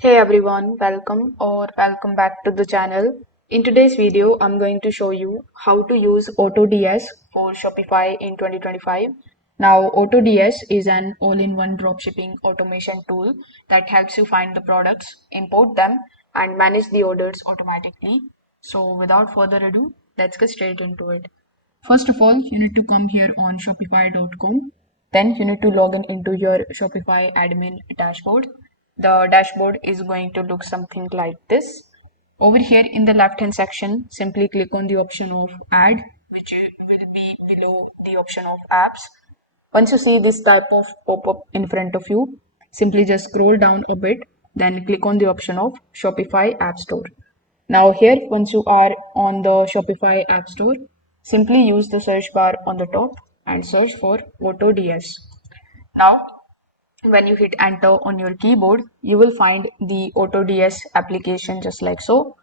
Hey everyone, welcome back to the channel. In today's video, I'm going to show you how to use AutoDS for Shopify in 2025. Now, AutoDS is an all-in-one dropshipping automation tool that helps you find the products, import them, and manage the orders automatically. So, without further ado, let's get straight into it. First of all, you need to come here on shopify.com. Then you need to log in into your Shopify admin dashboard. The dashboard is going to look something like this. Over here in the left hand section, simply click on the option of add, which will be below the option of apps. Once you see this type of pop-up in front of you, simply just scroll down a bit, then click on the option of Shopify App Store. Now here, once you are on the Shopify App Store, simply use the search bar on the top and search for AutoDS. Now, when you hit enter on your keyboard, you will find the AutoDS application just like so.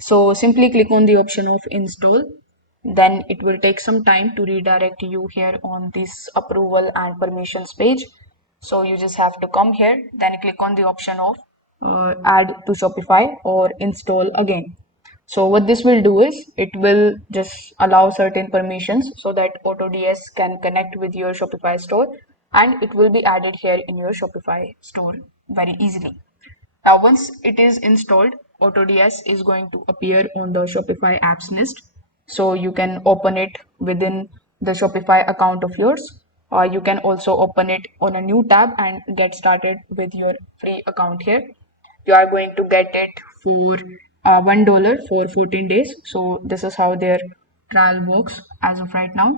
So simply click on the option of install. Then it will take some time to redirect you here on this approval and permissions page. So you just have to come here, then click on the option of add to Shopify or install again. So what this will do is it will just allow certain permissions so that AutoDS can connect with your Shopify store and it will be added here in your Shopify store very easily. Now, once it is installed, AutoDS is going to appear on the Shopify apps list. So you can open it within the Shopify account of yours, or you can also open it on a new tab and get started with your free account here. You are going to get it for $1 for 14 days. So this is how their trial works as of right now.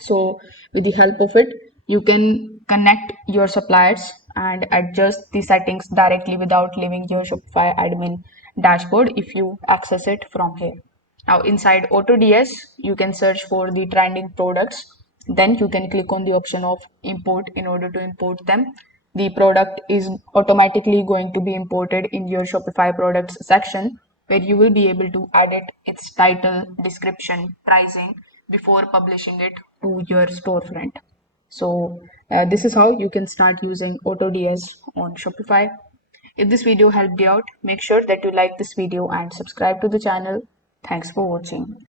So with the help of it, you can connect your suppliers and adjust the settings directly without leaving your Shopify admin dashboard if you access it from here. Now inside AutoDS, you can search for the trending products. Then you can click on the option of import in order to import them. The product is automatically going to be imported in your Shopify products section where you will be able to edit its title, description, pricing before publishing it to your storefront. So this is how you can start using AutoDS on Shopify. If this video helped you out, make sure that you like this video and subscribe to the channel. Thanks for watching.